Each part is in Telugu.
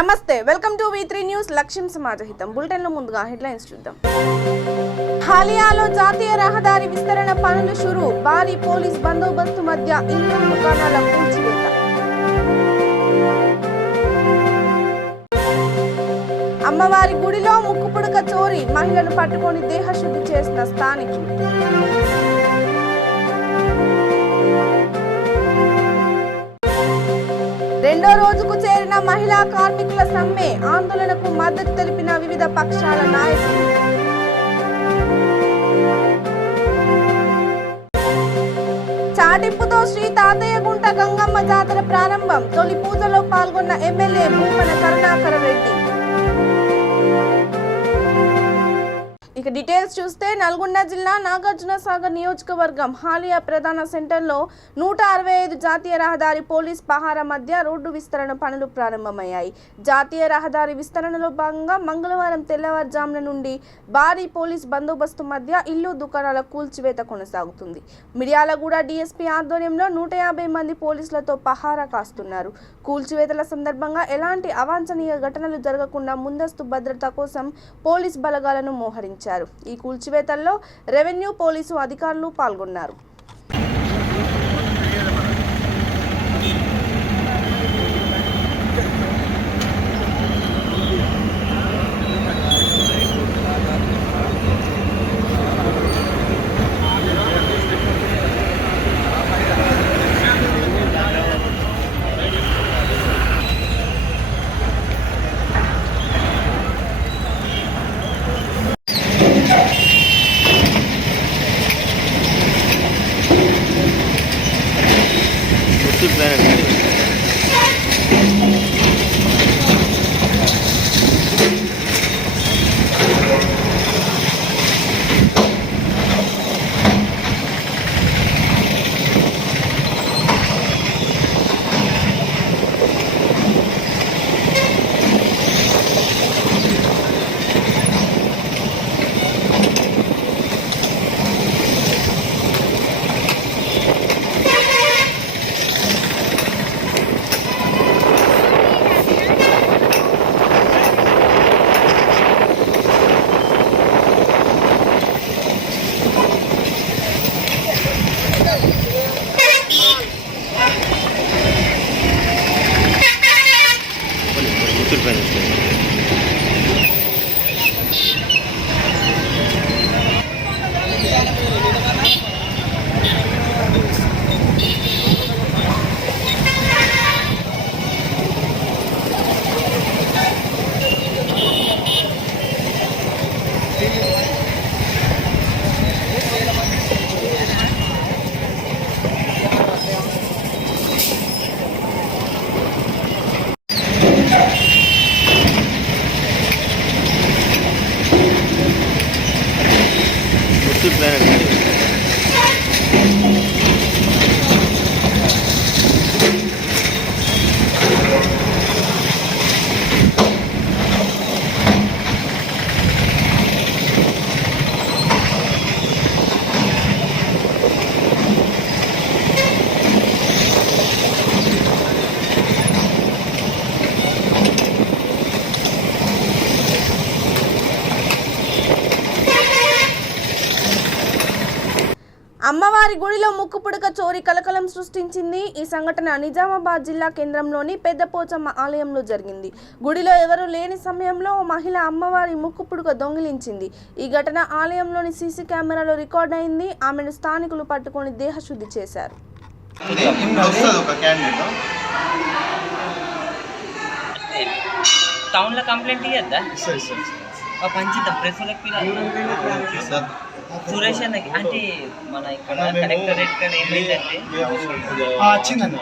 నమస్తే, వెల్కమ్ టు V3 న్యూస్. లక్ష్యం సమాజహితం. బులెటిన్లో ముందుగా హెడ్లైన్స్ చూద్దాం. హాలియాలో జాతీయ రహదారి విస్తరణ పనులు షురు. భారీ పోలీస్ బందోబస్తు మధ్య ఇల్లు దుకాణాల కూల్చివేత. అమ్మవారి గుడిలో ముక్కుపుడక చోరీ. మహిళను పట్టుకొని దేహశుద్ధి చేసిన స్థానికులు. రెండో రోజుకు చేరిన మహిళా కార్మికుల సమ్మె. ఆందోళనకు మద్దతు తెలిపిన వివిధ పక్షాల నాయకులు. చాటింపుతో శ్రీ తాతయ్యగుంట గంగమ్మ జాతర ప్రారంభం. తొలి పూజలో పాల్గొన్న ఎమ్మెల్యే భూమన కరుణాకర రెడ్డి. ఇక డీటెయిల్స్ చూస్తే నల్గొండ జిల్లా నాగార్జునసాగర్ నియోజకవర్గం హాలియా ప్రధాన సెంటర్లో 165 జాతీయ రహదారి పోలీస్ పహారా మధ్య రోడ్డు విస్తరణ పనులు ప్రారంభమయ్యాయి. జాతీయ రహదారి విస్తరణలో భాగంగా మంగళవారం తెల్లవారుజామున నుండి భారీ పోలీస్ బందోబస్తు మధ్య ఇల్లు దుకాణాల కూల్చివేత కొనసాగుతుంది. మిర్యాలగూడ డీఎస్పీ ఆధ్వర్యంలో 150 మంది పోలీసులతో పహారా కాస్తున్నారు. కూల్చివేతల సందర్భంగా ఎలాంటి అవాంఛనీయ ఘటనలు జరగకుండా ముందస్తు భద్రత కోసం పోలీస్ బలగాలను మోహరించారు. ఈ కూల్చివేతల్లో రెవెన్యూ పోలీసు అధికారులు పాల్గొన్నారు. అమ్మవారి గుడిలో ముక్కుపుడక చోరీ కలకలం సృష్టించింది. ఈ సంఘటన నిజామాబాద్ జిల్లా కేంద్రంలోని పెద్దపోచమ్మ ఆలయంలో జరిగింది. గుడిలో ఎవరూ లేని సమయంలో ఓ మహిళ అమ్మవారి ముక్కుపుడక దొంగిలించింది. ఈ ఘటన ఆలయంలోని సీసీ కెమెరాలో రికార్డ్ అయింది. ఆమెను స్థానికులు పట్టుకొని దేహశుద్ధి చేశారు. టౌన్లో కంప్లైంట్ ఇయ్యద్దా పంచిద్దాం ప్రెస్ సురేష్ అన్నకి అంటే మన ఇక్కడ కలెక్టరేట్ ఇక్కడ ఏమైందంటే వచ్చిందన్న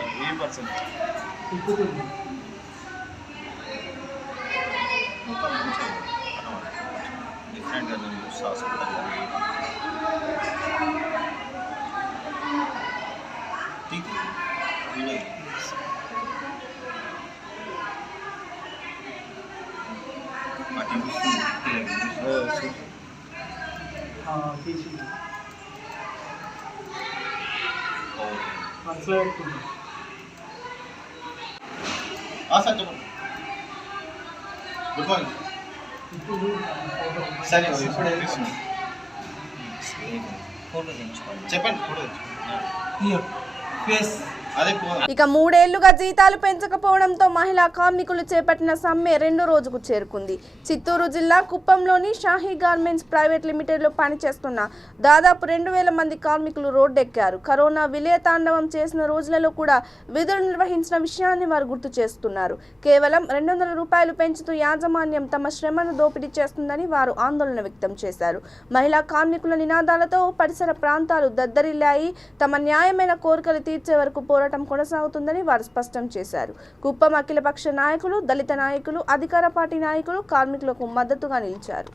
గుడ్ మార్నింగ్ సరే ఇప్పుడు ఫోటో తెచ్చుకోండి. చెప్పండి ఫోటో ఫేస్ అదే ఇక 3 ఏళ్లుగా జీతాలు పెంచకపోవడంతో మహిళా కార్మికులు చేపట్టిన సమ్మె 2వ రోజుకు చేరుకుంది. చిత్తూరు జిల్లా కుప్పంలోని షాహీ గార్మెంట్స్ ప్రైవేట్ లిమిటెడ్లో పనిచేస్తున్న దాదాపు 2000 మంది కార్మికులు రోడ్డెక్కారు. కరోనా విలయతాండవం చేసిన రోజులలో కూడా విధులు నిర్వహించిన విషయాన్ని వారు గుర్తు చేస్తున్నారు. కేవలం 200 రూపాయలు పెంచుతూ యాజమాన్యం తమ శ్రమను దోపిడీ చేస్తుందని వారు ఆందోళన వ్యక్తం చేశారు. మహిళా కార్మికుల నినాదాలతో పరిసర ప్రాంతాలు దద్దరిల్లాయి. తమ న్యాయమైన కోరికలు తీర్చే వరకు పోరాటం కొనసాగుతుందని వారు స్పష్టం చేశారు. కుప్పం అఖిలపక్ష నాయకులు, దళిత నాయకులు, అధికార పార్టీ నాయకులు కార్మికులకు మద్దతుగా నిలిచారు.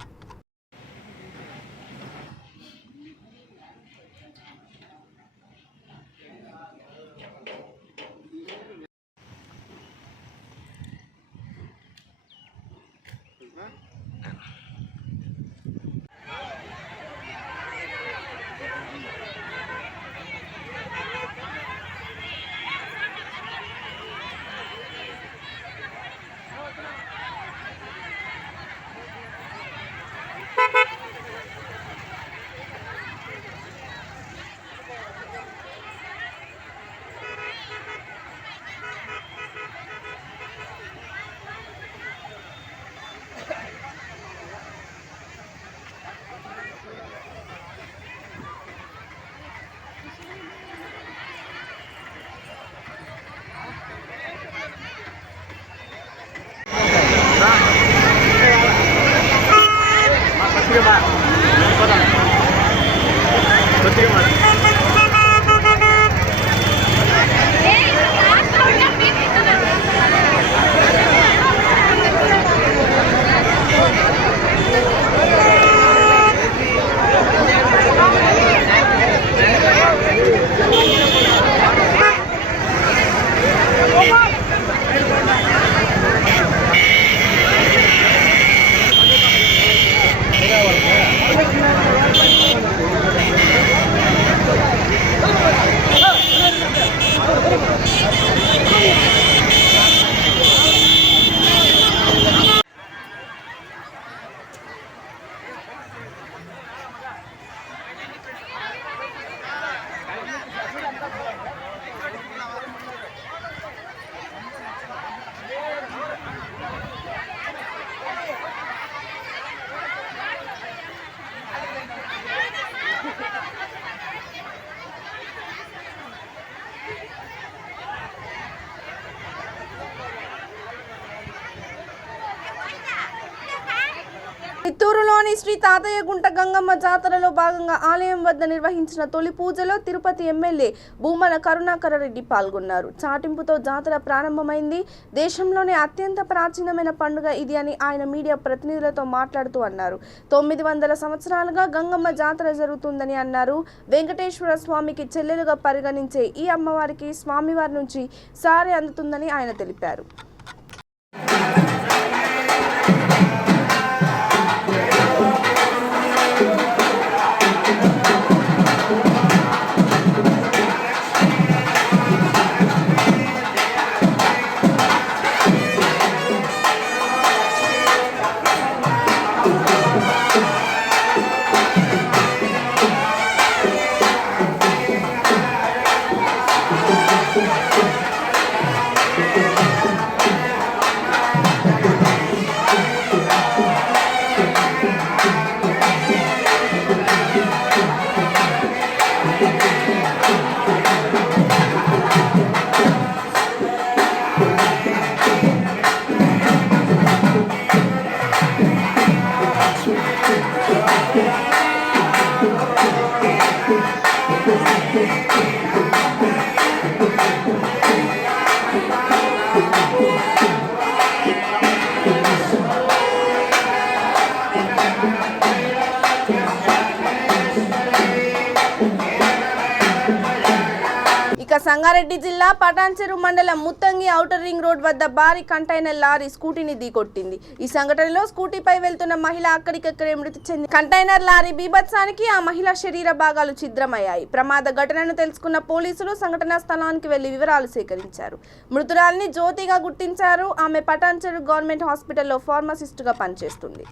చిత్తూరులోని శ్రీ తాతయ్య గుంట గంగమ్మ జాతరలో భాగంగా ఆలయం వద్ద నిర్వహించిన తొలి పూజలో తిరుపతి ఎమ్మెల్యే భూమన కరుణాకర రెడ్డి పాల్గొన్నారు. చాటింపుతో జాతర ప్రారంభమైంది. దేశంలోనే అత్యంత ప్రాచీనమైన పండుగ ఇది అని ఆయన మీడియా ప్రతినిధులతో మాట్లాడుతూ అన్నారు. 900 సంవత్సరాలుగా గంగమ్మ జాతర జరుగుతుందని అన్నారు. వెంకటేశ్వర స్వామికి చెల్లెలుగా పరిగణించే ఈ అమ్మవారికి స్వామివారి నుంచి సారె అందుతుందని ఆయన తెలిపారు. సంగారెడ్డి జిల్లా పటాన్చెరు మండలం ముత్తంగి ఔటర్ రింగ్ రోడ్ వద్ద భారీ కంటైనర్ లారీ స్కూటీని ఢీకొట్టింది. ఈ సంఘటనలో స్కూటీపై వెళ్తున్న మహిళ అక్కడికక్కడే మృతి చెంది. కంటైనర్ లారీ బీభత్సానికి ఆ మహిళ శరీర భాగాలు ఛిద్రమయ్యాయి. ప్రమాద ఘటనను తెలుసుకున్న పోలీసులు సంఘటనా స్థలానికి వెళ్లి వివరాలు సేకరించారు. మృతురాలిని జ్యోతిగా గుర్తించారు. ఆమె పటాన్చెరు గవర్నమెంట్ హాస్పిటల్లో ఫార్మసిస్ట్గా పనిచేస్తుంది.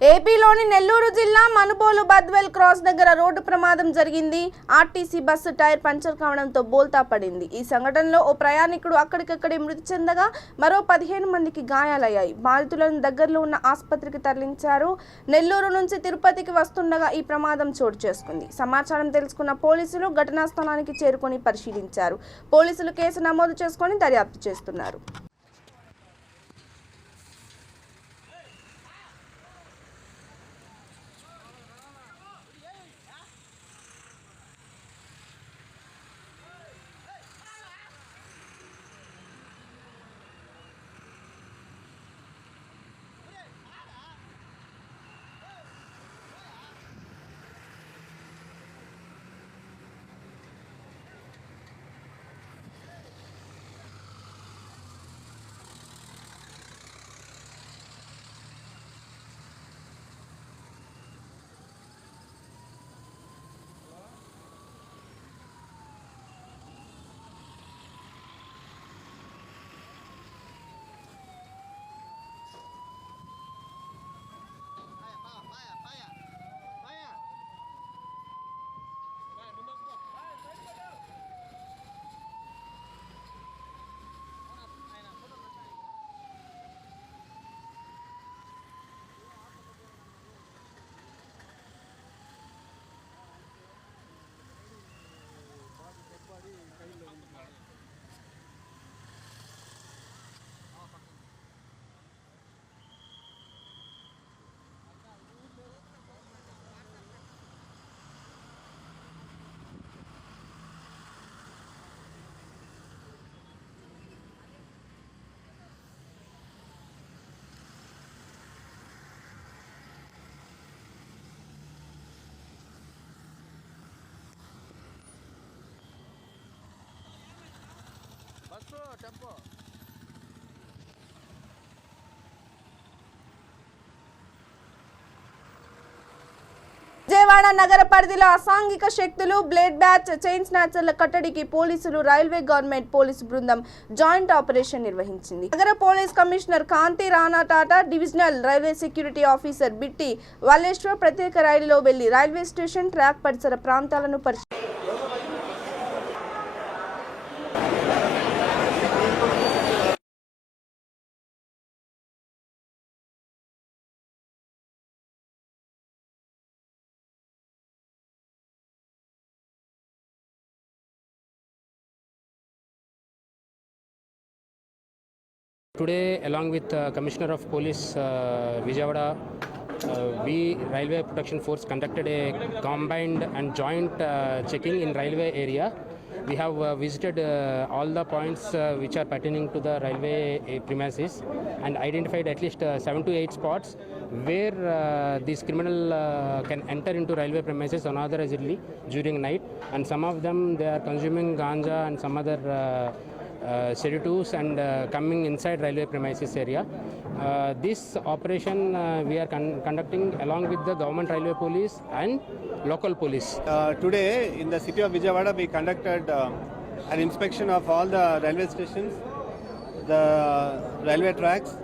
ఏపీలోని నెల్లూరు జిల్లా మనుబోలు బద్వేల్ క్రాస్ దగ్గర రోడ్డు ప్రమాదం జరిగింది. ఆర్టీసీ బస్సు టైర్ పంచర్ కావడంతో బోల్తా పడింది. ఈ సంఘటనలో ఓ ప్రయాణికుడు అక్కడికక్కడే మృతి చెందగా మరో 15 మందికి గాయాలయ్యాయి. బాధితులను దగ్గరలో ఉన్న ఆసుపత్రికి తరలించారు. నెల్లూరు నుంచి తిరుపతికి వస్తుండగా ఈ ప్రమాదం చోటు చేసుకుంది. సమాచారం తెలుసుకున్న పోలీసులు ఘటనా స్థలానికి చేరుకొని పరిశీలించారు. పోలీసులు కేసు నమోదు చేసుకొని దర్యాప్తు చేస్తున్నారు. టెంపో విజయవాడ నగర పరిధిలో అసాంఘిక శక్తులు, బ్లేడ్ బ్యాచ్, చైన్ స్నాచర్ల కట్టడికి పోలీసులు, రైల్వే గవర్నమెంట్ పోలీసు బృందం జాయింట్ ఆపరేషన్ నిర్వహించింది. నగర police commissioner Kanthi Rana Tata, divisional railway security officer Bitti Valleswar ప్రత్యేక రైలులో వెళ్లి రైల్వే స్టేషన్, ట్రాక్ పరిసర ప్రాంతాలను Today, along with Commissioner of Police Vijayawada, we Railway Protection Force conducted a combined and joint checking in railway area. We have visited all the points which are pertaining to the railway premises and identified at least 7 to 8 spots where these criminal can enter into railway premises unauthorizedly during night, and some of them they are consuming ganja and some other sedatives and coming inside railway premises area. This operation we are conducting along with the government railway police and local police. Today in the city of Vijayawada we conducted an inspection of all the railway stations, the railway tracks,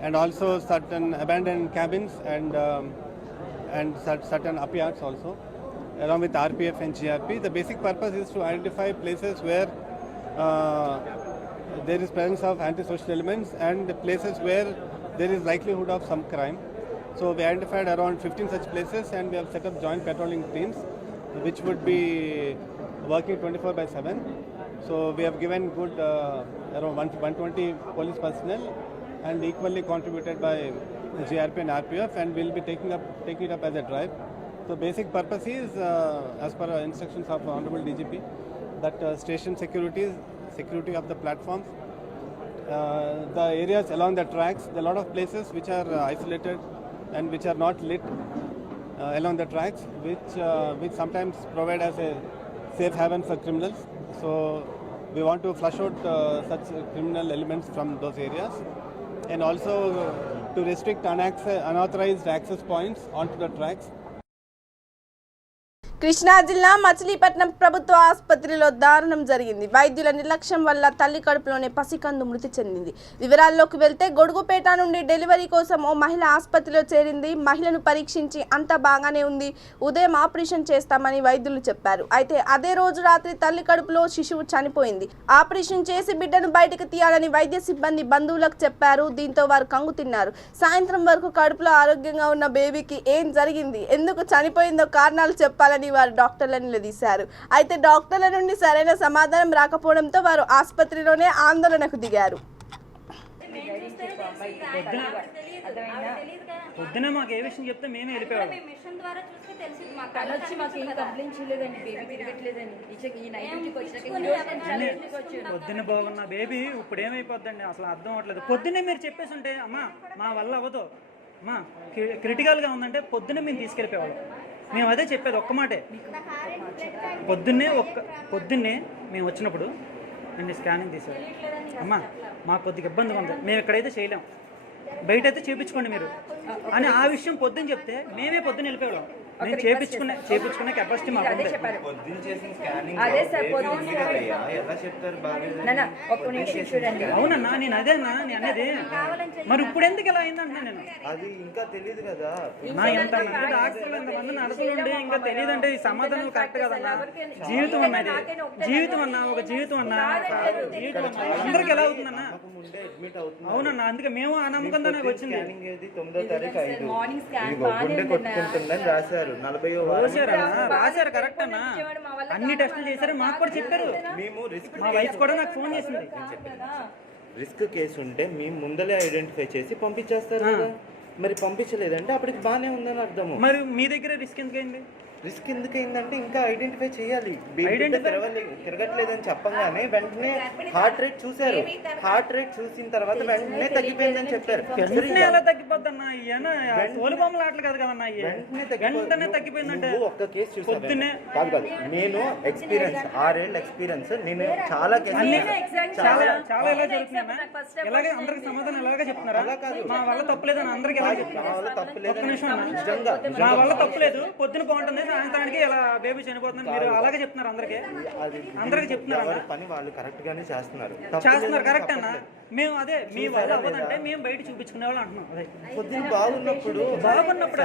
and also certain abandoned cabins and certain upyards also, along with RPF and GRP. The basic purpose is to identify places where there is presence of antisocial elements and places where there is likelihood of some crime. So we identified around 15 such places and we have set up joint patrolling teams which would be working 24/7. So we have given good around 120 police personnel and equally contributed by GRP and RPF, and we'll be taking it up as a drive. So basic purpose is as per instructions of Honorable DGP that station security of the platforms, the areas along the tracks, there are a lot of places which are isolated and which are not lit along the tracks, which sometimes provide as a safe haven for criminals. So we want to flush out such criminal elements from those areas, and also to restrict unauthorized access points onto the tracks. Krishna జిల్లా మచిలీపట్నం ప్రభుత్వ ఆసుపత్రిలో దారుణం జరిగింది. వైద్యుల నిర్లక్ష్యం వల్ల తల్లి కడుపులోనే పసికందు మృతి చెందింది. వివరాల్లోకి వెళ్తే గొడుగుపేట నుండి డెలివరీ కోసం ఓ మహిళ ఆసుపత్రిలో చేరింది. మహిళను పరీక్షించి అంతా బాగానే ఉంది, ఉదయం ఆపరేషన్ చేస్తామని వైద్యులు చెప్పారు. అయితే అదే రోజు రాత్రి తల్లి కడుపులో శిశువు చనిపోయింది. ఆపరేషన్ చేసి బిడ్డను బయటకు తీయాలని వైద్య సిబ్బంది బంధువులకు చెప్పారు. దీంతో వారు కంగు తిన్నారు. సాయంత్రం వరకు కడుపులో ఆరోగ్యంగా ఉన్న బేబీకి ఏం జరిగింది, ఎందుకు చనిపోయిందో కారణాలు చెప్పాలని వారు డాక్టర్లను నిలదీశారు. అయితే డాక్టర్ల నుండి సరైన సమాధానం రాకపోవడంతో వారు ఆసుపత్రిలోనే ఆందోళనకు దిగారు. పొద్దున మాకు ఏ విషయం చెప్తే మేమే వెళ్ళిపోయాం. పొద్దున్న బాగున్న బేబీ ఇప్పుడు ఏమైపోద్దండి అసలు అర్థం అవ్వట్లేదు. పొద్దున్నే మీరు చెప్పేసి ఉంటే అమ్మా మా వల్ల అవ్వదు, అమ్మా క్రిటికల్గా ఉందంటే పొద్దున్నే మేము తీసుకెళ్ళిపోయేవాళ్ళం. మేము అదే చెప్పేది ఒక్క మాటే. పొద్దున్నే మేము వచ్చినప్పుడు నేను స్కానింగ్ తీసాను, అమ్మా మాకు కొద్దిగా ఇబ్బందిగా ఉంది, మేము ఎక్కడైతే చేయలేం, బయట అయితే చేయించుకోండి మీరు అని ఆ విషయం పొద్దున్న చెప్తే మేమే పొద్దున్న వెళ్ళిపోయాం. నేను చేయించుకునే కెపాసిటీ మాకు ఉంది. అవునన్నా నేను అదేనా నేను అనేది. మరి ఇప్పుడు ఎందుకు ఇలా అయిందంటున్నా నేను. అది ఇంకా తెలియదు కదా. నా ఎంతమంది డాక్టర్లు ఎంతమంది నర్సులు ఉండి ఇంకా తెలియదు అంటే ఈ సమాధానం కరెక్ట్ కదన్నా. జీవితం అన్నది జీవితం అన్నా, ఒక జీవితం అన్నా, జీవితం అందరికి ఎలా అవుతుందన్నా. అవునన్నా అందుకే మేము ఆ నమ్మకంతోనే వచ్చింది. 9వ తారీఖు 5 రాశారు. రాశారు కరెక్ట్ అన్నా, అన్ని టెస్టులు చేశారు, మాకు కూడా చెప్పారు. మేము మా వైఫ్ కూడా నాకు ఫోన్ చేసింది. రిస్క్ కేసు ఉంటే మేము ముందలే ఐడెంటిఫై చేసి పంపించేస్తారు కదా. మరి పంపించలేదంటే అప్పటికి బాగానే ఉందని అర్థము. మరి మీ దగ్గర రిస్క్ ఎందుకైంది? రిస్క్ ఎందుకైందంటే ఇంకా ఐడెంటిఫై చేయాలి. తిరగట్లేదని చెప్పగానే వెంటనే హార్ట్ రేట్ చూశారు. హార్ట్ రేట్ చూసిన తర్వాత వెంటనే తగ్గిపోయిందని చెప్పారు. ఎలా తగ్గిపోద్దన్నా, తోలుబొమ్మలు ఆటలు కాదు కదన్నా. వెంటనే తగ్గిపోయిందంటే ఒక్క కేసు చూసాను కాదు. నేను ఎక్స్పీరియన్స్ 6 ఏళ్ళ ఎక్స్పీరియన్స్. నేను చాలా చాలా ఎలా జరుగుతుందన్నా. ఇలాగే అందరికి సమాధానం ఎలాగే చెప్తున్నారా? మా వల్ల తప్పలేదని అందరికి ఎలా చెప్తున్నారు? ఒక్క నిమిషం నిజంగా మా వల్ల తప్పలేదు, పొద్దున బాగుంటుంది, సాయంత్రానికి ఇలా బేబీ చనిపోతుంది, మీరు అలాగే చెప్తున్నారు అందరికి చెప్తున్నారు. పని వాళ్ళు కరెక్ట్ గానే చేస్తున్నారు కరెక్ట్ అన్న. మేము అదే మీ వల్ల అవ్వదంటే మేము బయట చూపించుకునే వాళ్ళు అంటున్నాం. పొద్దున్న బాగున్నప్పుడు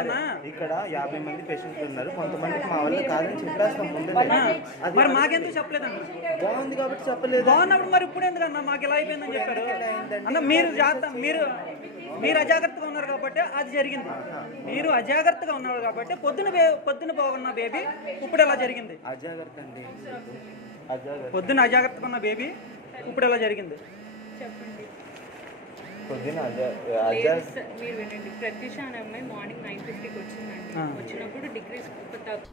అన్న ఇక్కడ 50 మంది పేషెంట్లు ఉన్నారు, కొంతమందికి మా వల్ల కాదని చెప్పేస్తాం ముందు. మరి మాకెందుకు చెప్పలేదన్న? బాగుంది కాబట్టి చెప్పలేదు. బాగున్నప్పుడు మరి ఇప్పుడు ఎందుకన్నా మాకు ఎలా అయిపోయిందని చెప్పారు అన్న. మీరు అజాగ్రత్తగా ఉన్నారు కాబట్టి అది జరిగింది. మీరు అజాగ్రత్తగా ఉన్నారు కాబట్టి పొద్దున బాగున్న బేబీ ఇప్పుడు ఎలా జరిగింది? అజాగ్రత్త అండి, పొద్దున అజాగ్రత్తగా ఉన్న బేబీ ఇప్పుడు ఎలా జరిగింది? పొద్దున మీరు వినండి, ప్రత్యూష అనే అమ్మాయి మార్నింగ్ 9:50కి వచ్చిందండి. వచ్చినప్పుడు డిగ్రీస్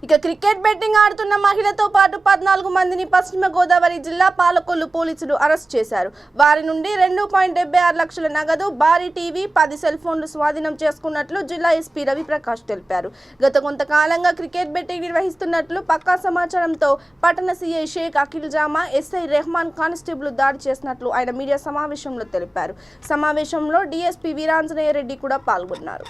ఇక క్రికెట్ బెట్టింగ్ ఆడుతున్న మహిళతో పాటు 14 మందిని పశ్చిమ గోదావరి జిల్లా పాలకొల్లు పోలీసులు అరెస్ట్ చేశారు. వారి నుండి 2.76 లక్షల నగదు, భారీ టీవీ, 10 సెల్ ఫోన్లు స్వాధీనం చేసుకున్నట్లు జిల్లా ఎస్పీ రవిప్రకాష్ తెలిపారు. గత కొంతకాలంగా క్రికెట్ బెట్టింగ్ నిర్వహిస్తున్నట్లు పక్కా సమాచారంతో పట్టణ సీఐ షేక్ అఖిల్ జామా, ఎస్ఐ రెహమాన్ కానిస్టేబుల్ దాడి చేసినట్లు ఆయన మీడియా సమావేశంలో తెలిపారు. సమావేశంలో డీఎస్పీ వీరాంజనేయ రెడ్డి కూడా పాల్గొన్నారు.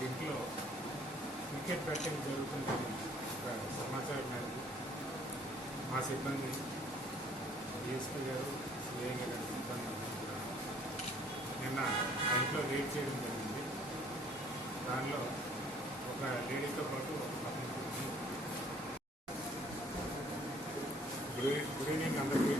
దీంట్లో క్రికెట్ బెట్టింగ్ జరుగుతుంది సమాచారం మేరకు మా సిబ్బంది డిఎస్పీ గారు, సిఐ గారు సిబ్బంది నిన్న ఆ ఇంట్లో రేడ్ చేయడం జరిగింది. దానిలో ఒక లేడీతో పాటు ఒక పక్కన గుడ్ ఈవినింగ్ అందరికీ.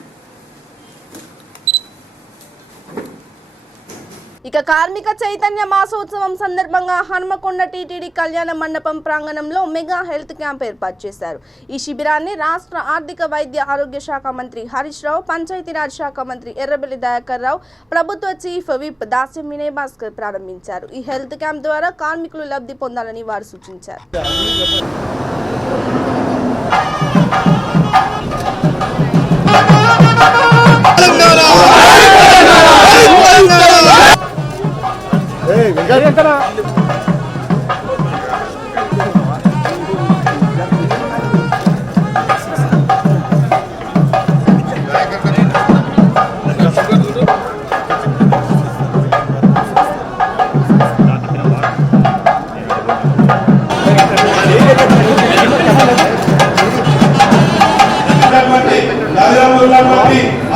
ఇక కార్మిక చైతన్య మాసోత్సవం సందర్భంగా హనుమకొండ టీటీడీ కళ్యాణ మండపం ప్రాంగణంలో మెగా హెల్త్ క్యాంప్ ఏర్పాటు చేశారు. ఈ శిబిరాన్ని రాష్ట్ర ఆర్థిక వైద్య ఆరోగ్య శాఖ మంత్రి హరీష్ రావు, పంచాయతీరాజ్ శాఖ మంత్రి ఎర్రబెల్లి దయాకర్ రావు, ప్రభుత్వ చీఫ్ విప్ దాస్యం వినయ్ భాస్కర్ ప్రారంభించారు. ఈ హెల్త్ క్యాంప్ ద్వారా కార్మికులు లబ్ధి పొందాలని వారు సూచించారు.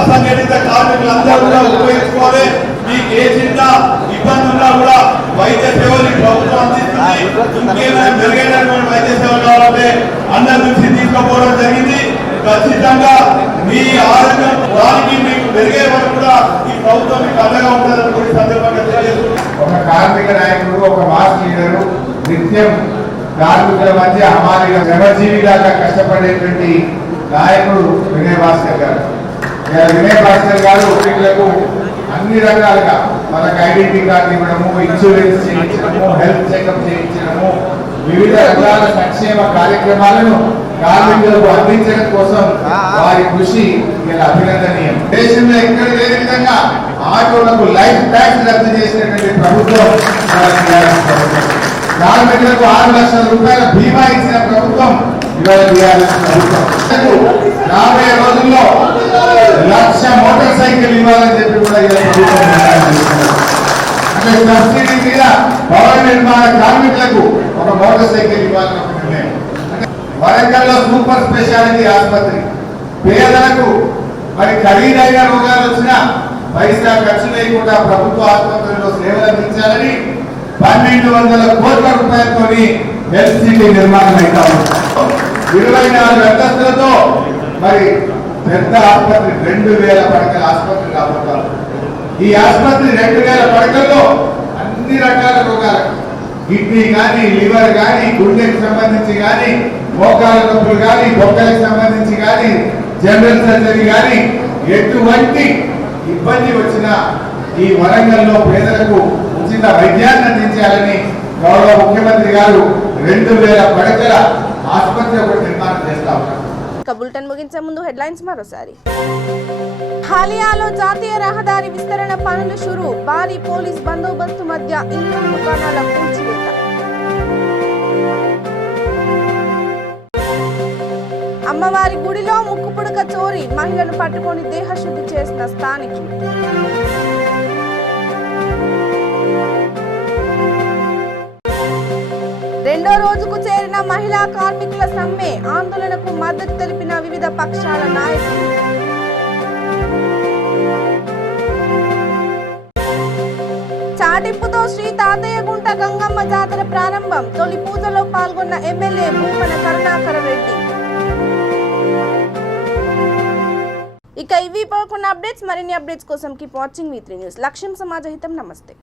అసంఘటిత కార్మికులందరూ కూడా ఉపయోగించుకోవాలి. మీకు ఏ చిన్న ఇబ్బంది ఉన్నా కూడా వైద్య సేవలు ప్రభుత్వం అందిస్తుంది. ఇంకేమైనా మెరుగైనటువంటి వైద్య సేవలు కావాలంటే అందరి నుంచి తీసుకోపోవడం జరిగింది. ఖచ్చితంగా మీ ఆరోగ్యం దానికి మీకు మెరుగే వరకు కూడా ఈ ప్రభుత్వం మీకు అండగా ఉంటుందని కూడా సందర్భంగా తెలియజేస్తుంది. ఒక కార్మిక నాయకుడు, ఒక మాస్ లీడరు, నిత్యం కార్మికుల మధ్య అమాలిగా శ్రమజీవిలాగా కష్టపడేటువంటి నాయకుడు వినయ్ భాస్కర్ గారు. వినయ్ భాస్కర్ గారు వీళ్ళకు అన్ని రకాలుగా మనకు ఐడెంటిటీ కార్డు ఇవ్వడము, ఇన్సూరెన్స్ చేయించడము, హెల్త్ చెకప్ చేయించడము, వివిధ రకాల సంక్షేమ కార్యక్రమాలను కార్మికులకు అందించడం కోసం వారి కృషి ఇలా అభినందనీయం. దేశంలో ఎక్కడ లేని విధంగా ఆటోలకు లైఫ్ ట్యాక్స్ రద్దు చేసినటువంటి ప్రభుత్వం కార్మికులకు 6 లక్షల రూపాయల బీమా ఇచ్చిన ప్రభుత్వం ఇవాళ టీఆర్ఎస్ ప్రభుత్వం. రాబోయే రోజుల్లో 1,00,000 మోటార్ సైకిల్ ఇవ్వాలని చెప్పి కూడా అంటే సబ్సిడీ మీద భవన నిర్మాణ కార్మికులకు ఒక మోటార్ సైకిల్ ఇవ్వాలని ఒక నిర్ణయం. వరంగల్లో సూపర్ స్పెషాలిటీ ఆసుపత్రి పేదలకు మరి ఖరీదైన రోగాలు వచ్చినా పైసా ఖర్చు లేకుండా ప్రభుత్వ ఆసుపత్రిలో సేవలు అందించాలని 1,200 కోట్ల రూపాయలతో హెల్త్ సిటీ నిర్మాణం అవుతా ఉంది. 24 అంతస్తులతో మరి పెద్ద ఆసుపత్రి 2,000 పడకల ఆసుపత్రి కాబోతారు. ఈ ఆసుపత్రి 2,000 పడకల్లో అన్ని రకాల రోగాలకు కిడ్నీ కానీ, లివర్ కానీ, గుండెకి సంబంధించి కానీ, మోకాల నొప్పులు కానీ, బొక్కలకు సంబంధించి కానీ, జనరల్ సర్జరీ కానీ ఎటువంటి ఇబ్బంది వచ్చినా ఈ వరంగల్లో పేదలకు ఉచిత వైద్యాన్ని అందించాలని గౌరవ ముఖ్యమంత్రి గారు 2,000 పడకల ఆసుపత్రి ఒకటి నిర్మాణం చేస్తా ఉన్నారు. బులెటిన్ ముగించే ముందు హెడ్లైన్స్ మరోసారి. హాలియాలో జాతీయ రహదారి విస్తరణ పనులు షురు, భారీ పోలీస్ బందోబస్తు మధ్య ఇన్కమ్ దుకాణాల కూల్చివేత. అమ్మవారి గుడిలో ముక్కుపుడక చోరీ, మహిళను పట్టుకొని దేహశుద్ధి చేసిన స్థానికులు. రెండో రోజుకు చేరిన మహిళా కార్మికుల సమ్మె, ఆందోళనకు మద్దతు తెలిపిన వివిధ పక్షాల నాయకులు. చాటింపుతో శ్రీ తాతయ్యగుంట గంగమ్మ జాతర ప్రారంభం. తొలి పూజలో పాల్గొన్న ఎమ్మెల్యే భూమన కరుణాకర రెడ్డి. ఇక ఇవి కొన్ని అప్డేట్స్. మరిన్ని అప్డేట్స్ కోసం కీప్ వాచింగ్ V3 న్యూస్. లక్ష్యం సమాజహితం. నమస్తే.